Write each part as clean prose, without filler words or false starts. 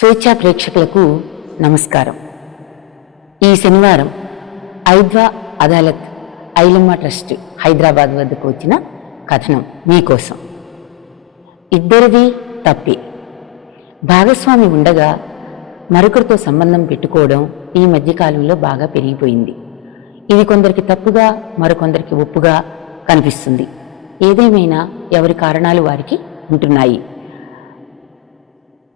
స్వేచ్ఛా ప్రేక్షకులకు నమస్కారం. ఈ శనివారం ఐద్వా అదాలత్ ఐలమ్మ ట్రస్ట్ హైదరాబాద్ వద్దకు వచ్చిన కథనం మీకోసం. ఇద్దరిది తప్పే. భాగస్వామి ఉండగా మరొకరితో సంబంధం పెట్టుకోవడం ఈ మధ్యకాలంలో బాగా పెరిగిపోయింది. ఇది కొందరికి తప్పుగా, మరికొందరికి ఒప్పుగా కనిపిస్తుంది. ఏదేమైనా ఎవరి కారణాలు వారికి ఉంటున్నాయి.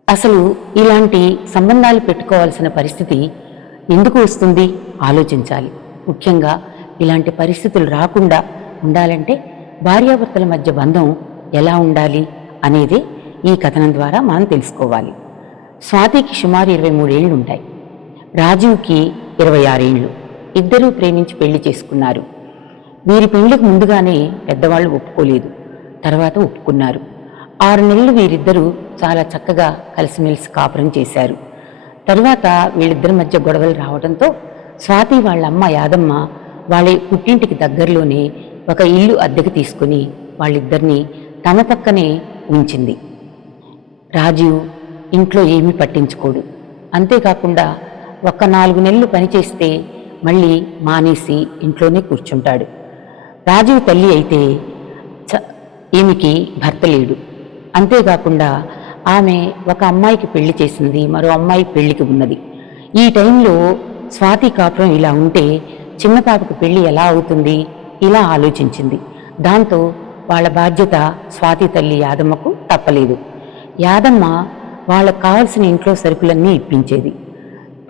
అసలు ఇలాంటి సంబంధాలు పెట్టుకోవాల్సిన పరిస్థితి ఎందుకు వస్తుంది ఆలోచించాలి. ముఖ్యంగా ఇలాంటి పరిస్థితులు రాకుండా ఉండాలంటే భార్యాభర్తల మధ్య బంధం ఎలా ఉండాలి అనేది ఈ కథనం ద్వారా మనం తెలుసుకోవాలి. స్వాతికి సుమారు 23 ఏళ్ళు ఉంటాయి. రాజీవ్కి 26 ఏళ్ళు. ఇద్దరూ ప్రేమించి పెళ్లి చేసుకున్నారు. వీరి పెళ్లికి ముందుగానే పెద్దవాళ్ళు ఒప్పుకోలేదు, తర్వాత ఒప్పుకున్నారు. 6 నెలలు వీరిద్దరూ చాలా చక్కగా కలిసిమెలిసి కాపురం చేశారు. తర్వాత వీళ్ళిద్దరి మధ్య గొడవలు రావడంతో స్వాతి వాళ్ళ అమ్మ యాదమ్మ వాళ్ళ పుట్టింటికి దగ్గరలోనే ఒక ఇల్లు అద్దెకు తీసుకుని వాళ్ళిద్దరినీ తమ పక్కనే ఉంచింది. రాజీవ్ ఇంట్లో ఏమీ పట్టించుకోడు. అంతేకాకుండా ఒక 4 నెలలు పనిచేస్తే మళ్ళీ మానేసి ఇంట్లోనే కూర్చుంటాడు. రాజీవ్ తల్లి అయితే ఈమెకి భర్త లేడు. అంతేకాకుండా ఆమె ఒక అమ్మాయికి పెళ్లి చేసింది, మరో అమ్మాయి పెళ్లికి ఉన్నది. ఈ టైంలో స్వాతి కాపురం ఇలా ఉంటే చిన్న పాపకు పెళ్లి ఎలా అవుతుంది ఇలా ఆలోచించింది. దాంతో వాళ్ళ బాధ్యత స్వాతి తల్లి యాదమ్మకు తప్పలేదు. యాదమ్మ వాళ్ళకు కావాల్సిన ఇంట్లో సరుకులన్నీ ఇప్పించేది,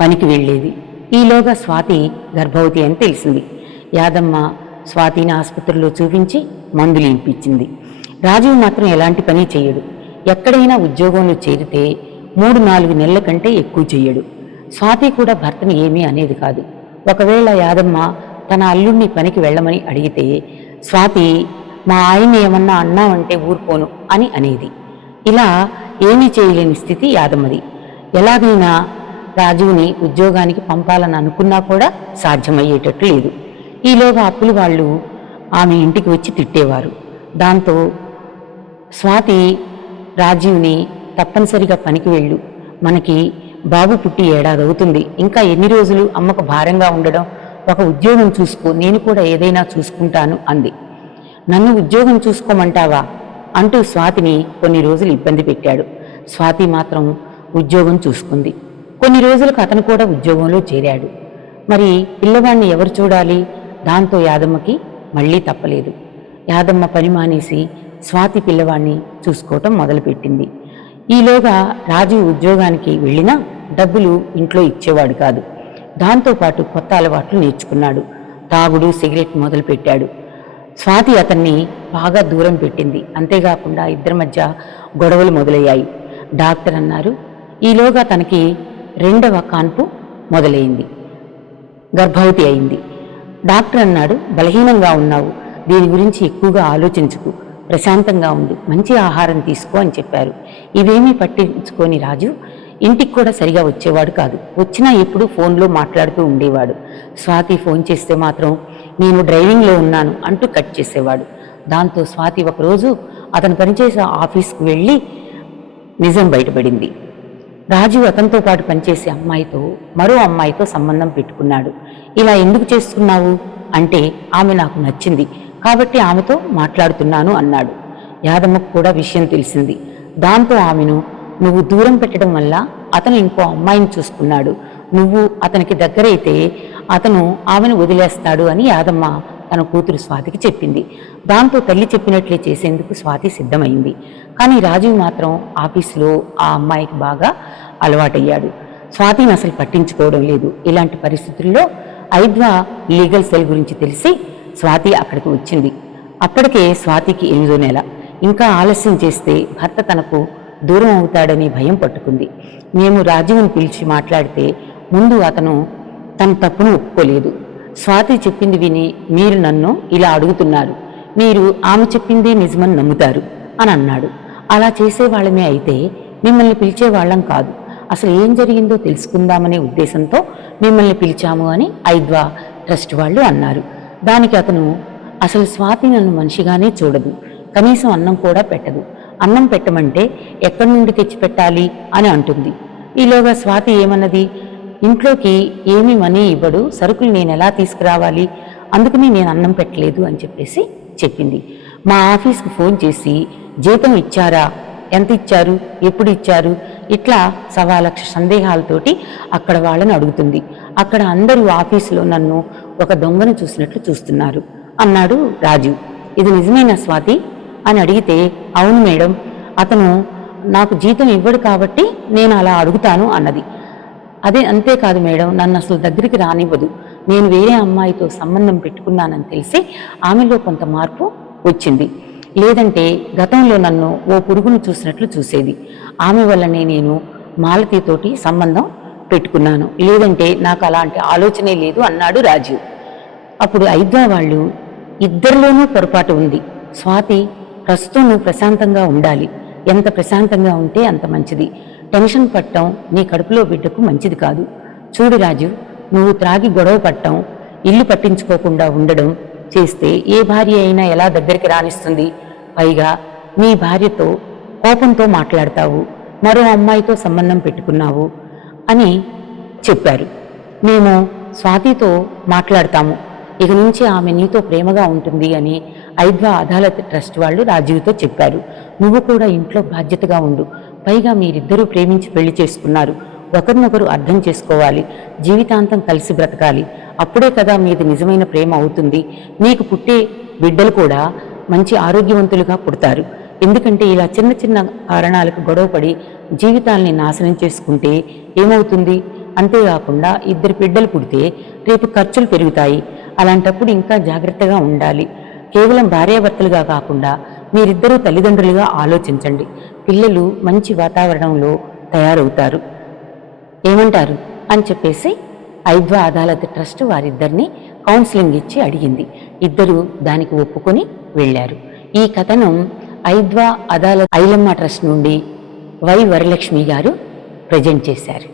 పనికి వెళ్ళేది. ఈలోగా స్వాతి గర్భవతి అని తెలిసింది. యాదమ్మ స్వాతిని ఆసుపత్రిలో చూపించి మందులు ఇప్పించింది. రాజీవ్ మాత్రం ఎలాంటి పని చేయడు. ఎక్కడైనా ఉద్యోగంలో చేరితే 3-4 నెలల కంటే ఎక్కువ చెయ్యడు. స్వాతి కూడా భర్తని ఏమీ అనేది కాదు. ఒకవేళ యాదమ్మ తన అల్లుడిని పనికి వెళ్ళమని అడిగితే స్వాతి మా ఆయన్ని ఏమన్నా అన్నామంటే ఊరుకోను అని అనేది. ఇలా ఏమీ చేయలేని స్థితి యాదమ్మది. ఎలాగైనా రాజుని ఉద్యోగానికి పంపాలని అనుకున్నా కూడా సాధ్యమయ్యేటట్టు లేదు. ఈలోగా అప్పులు వాళ్ళు ఆమె ఇంటికి వచ్చి తిట్టేవారు. దాంతో స్వాతి రాజీవ్ని తప్పనిసరిగా పనికి వెళ్ళు, మనకి బాబు పుట్టి 1 ఏడాది అవుతుంది, ఇంకా ఎన్ని రోజులు అమ్మకు భారంగా ఉండడం, ఒక ఉద్యోగం చూసుకో, నేను కూడా ఏదైనా చూసుకుంటాను అంది. నన్ను ఉద్యోగం చూసుకోమంటావా అంటూ స్వాతిని కొన్ని రోజులు ఇబ్బంది పెట్టాడు. స్వాతి మాత్రం ఉద్యోగం చూసుకుంది. కొన్ని రోజులకు అతను కూడా ఉద్యోగంలో చేరాడు. మరి పిల్లవాడిని ఎవరు చూడాలి? దాంతో యాదమ్మకి మళ్ళీ తప్పలేదు. యాదమ్మ పని మానేసి స్వాతి పిల్లవాడిని చూసుకోవటం మొదలుపెట్టింది. ఈలోగా రాజు ఉద్యోగానికి వెళ్ళినా డబ్బులు ఇంట్లో ఇచ్చేవాడు కాదు. దాంతోపాటు కొత్త అలవాట్లు నేర్చుకున్నాడు. తాగుడు, సిగరెట్ మొదలుపెట్టాడు. స్వాతి అతన్ని బాగా దూరం పెట్టింది. అంతేకాకుండా ఇద్దరి మధ్య గొడవలు మొదలయ్యాయి. డాక్టర్ అన్నారు, ఈలోగా తనకి 2వ కాన్పు మొదలైంది, గర్భవతి అయింది. డాక్టర్ అన్నాడు, బలహీనంగా ఉన్నావు, దీని గురించి ఎక్కువగా ఆలోచించుకు, ప్రశాంతంగా ఉండు, మంచి ఆహారం తీసుకో అని చెప్పారు. ఇవేమీ పట్టించుకొని రాజు ఇంటికి కూడా సరిగా వచ్చేవాడు కాదు. వచ్చినా ఎప్పుడు ఫోన్లో మాట్లాడుతూ ఉండేవాడు. స్వాతి ఫోన్ చేస్తే మాత్రం నేను డ్రైవింగ్లో ఉన్నాను అంటూ కట్ చేసేవాడు. దాంతో స్వాతి ఒకరోజు అతను పనిచేసే ఆఫీస్కు వెళ్ళి నిజం బయటపడింది. రాజు అతనితో పాటు పనిచేసే అమ్మాయితో, మరో అమ్మాయితో సంబంధం పెట్టుకున్నాడు. ఇలా ఎందుకు చేస్తున్నావు అంటే ఆమె నాకు నచ్చింది కాబట్టి ఆమెతో మాట్లాడుతున్నాను అన్నాడు. యాదమ్మకు కూడా విషయం తెలిసింది. దాంతో ఆమెను, నువ్వు దూరం పెట్టడం వల్ల అతను ఇంకో అమ్మాయిని చూసుకున్నాడు, నువ్వు అతనికి దగ్గరైతే అతను ఆమెను వదిలేస్తాడు అని యాదమ్మ తన కూతురు స్వాతికి చెప్పింది. దాంతో తల్లి చెప్పినట్లే చేసేందుకు స్వాతి సిద్ధమైంది. కానీ రాజీవ్ మాత్రం ఆఫీసులో ఆ అమ్మాయికి బాగా అలవాటయ్యాడు. స్వాతిని అసలు పట్టించుకోవడం లేదు. ఇలాంటి పరిస్థితుల్లో ఐద్వా లీగల్ సెల్ గురించి తెలిసి స్వాతి అక్కడికి వచ్చింది. అప్పటికే స్వాతికి 8వ నెల. ఇంకా ఆలస్యం చేస్తే భర్త తనకు దూరం అవుతాడని భయం పట్టుకుంది. మేము రాజీవ్ని పిలిచి మాట్లాడితే ముందు అతను తన తప్పును ఒప్పుకోలేదు. స్వాతి చెప్పింది విని మీరు నన్ను ఇలా అడుగుతున్నారు, మీరు ఆమె చెప్పింది నిజమని నమ్ముతారు అని అన్నాడు. అలా చేసేవాళ్ళమే అయితే మిమ్మల్ని పిలిచేవాళ్ళం కాదు, అసలు ఏం జరిగిందో తెలుసుకుందామనే ఉద్దేశంతో మిమ్మల్ని పిలిచాము అని ఐద్వా ట్రస్ట్ వాళ్ళు అన్నారు. దానికి అతను, అసలు స్వాతి నన్ను మనిషిగానే చూడదు, కనీసం అన్నం కూడా పెట్టదు, అన్నం పెట్టమంటే ఎక్కడి నుండి తెచ్చి పెట్టాలి అని అంటుంది. ఈలోగా స్వాతి ఏమన్నది, ఇంట్లోకి ఏమీ మనీ ఇవ్వడు, సరుకులు నేను ఎలా తీసుకురావాలి, అందుకని నేను అన్నం పెట్టలేదు అని చెప్పేసి చెప్పింది. మా ఆఫీస్కి ఫోన్ చేసి జీతం ఇచ్చారా, ఎంత ఇచ్చారు, ఎప్పుడు ఇచ్చారు, ఇట్లా 1,00,000 సందేహాలతోటి అక్కడ వాళ్ళని అడుగుతుంది. అక్కడ అందరూ ఆఫీసులో నన్ను ఒక దొంగను చూసినట్లు చూస్తున్నారు అన్నాడు రాజు. ఇది నిజమేనా స్వాతి అని అడిగితే, అవును మేడం, అతను నాకు జీతం ఇవ్వడు కాబట్టి నేను అలా అడుగుతాను అన్నది. అదే అంతేకాదు మేడం, నన్ను అసలు దగ్గరికి రానివ్వదు, నేను వేరే అమ్మాయితో సంబంధం పెట్టుకున్నానని తెలిసి ఆమెలో కొంత మార్పు వచ్చింది, లేదంటే గతంలో నన్ను ఓ పురుగును చూసినట్లు చూసేది, ఆమె వల్లనే నేను మాలతీతోటి సంబంధం పెట్టుకున్నాను, లేదంటే నాకు అలాంటి ఆలోచనే లేదు అన్నాడు రాజు. అప్పుడు ఐద్వా వాళ్ళు, ఇద్దరిలోనూ పొరపాటు ఉంది, స్వాతి ప్రస్తుతం నువ్వు ప్రశాంతంగా ఉండాలి, ఎంత ప్రశాంతంగా ఉంటే అంత మంచిది, టెన్షన్ పట్టడం నీ కడుపులో బిడ్డకు మంచిది కాదు. చూడు రాజు, నువ్వు త్రాగి గొడవ పట్టడం, ఇల్లు పట్టించుకోకుండా ఉండడం చేస్తే ఏ భార్య అయినా ఎలా దగ్గరికి రానిస్తుంది, పైగా నీ భార్యతో కోపంతో మాట్లాడతావు, మరో అమ్మాయితో సంబంధం పెట్టుకున్నావు అని చెప్పారు. మేము స్వాతితో మాట్లాడతాము, ఇక నుంచి ఆమె నీతో ప్రేమగా ఉంటుంది అని ఐద్వా అదాలత్ ట్రస్ట్ వాళ్ళు రాజీవ్తో చెప్పారు. నువ్వు కూడా ఇంట్లో బాధ్యతగా ఉండు, పైగా మీరిద్దరూ ప్రేమించి పెళ్లి చేసుకున్నారు, ఒకరినొకరు అర్థం చేసుకోవాలి, జీవితాంతం కలిసి బ్రతకాలి, అప్పుడే కదా మీది నిజమైన ప్రేమ అవుతుంది. మీకు పుట్టే బిడ్డలు కూడా మంచి ఆరోగ్యవంతులుగా పుడతారు. ఎందుకంటే ఇలా చిన్న చిన్న కారణాలకు గొడవపడి జీవితాల్ని నాశనం చేసుకుంటే ఏమవుతుంది? అంతేకాకుండా ఇద్దరు బిడ్డలు పుడితే రేపు ఖర్చులు పెరుగుతాయి. అలాంటప్పుడు ఇంకా జాగ్రత్తగా ఉండాలి. కేవలం భార్యాభర్తలుగా కాకుండా మీరిద్దరూ తల్లిదండ్రులుగా ఆలోచించండి. పిల్లలు మంచి వాతావరణంలో తయారవుతారు. ఏమంటారు అని చెప్పేసి ఐద్వా అదాలత్ ట్రస్ట్ వారిద్దరిని కౌన్సిలింగ్ ఇచ్చి అడిగింది. ఇద్దరు దానికి ఒప్పుకొని వెళ్ళారు. ఈ కథనం ఐద్వా అదాలత్ ఐలమ్మ ట్రస్ట్ నుండి వై వరలక్ష్మి గారు ప్రజెంట్ చేశారు.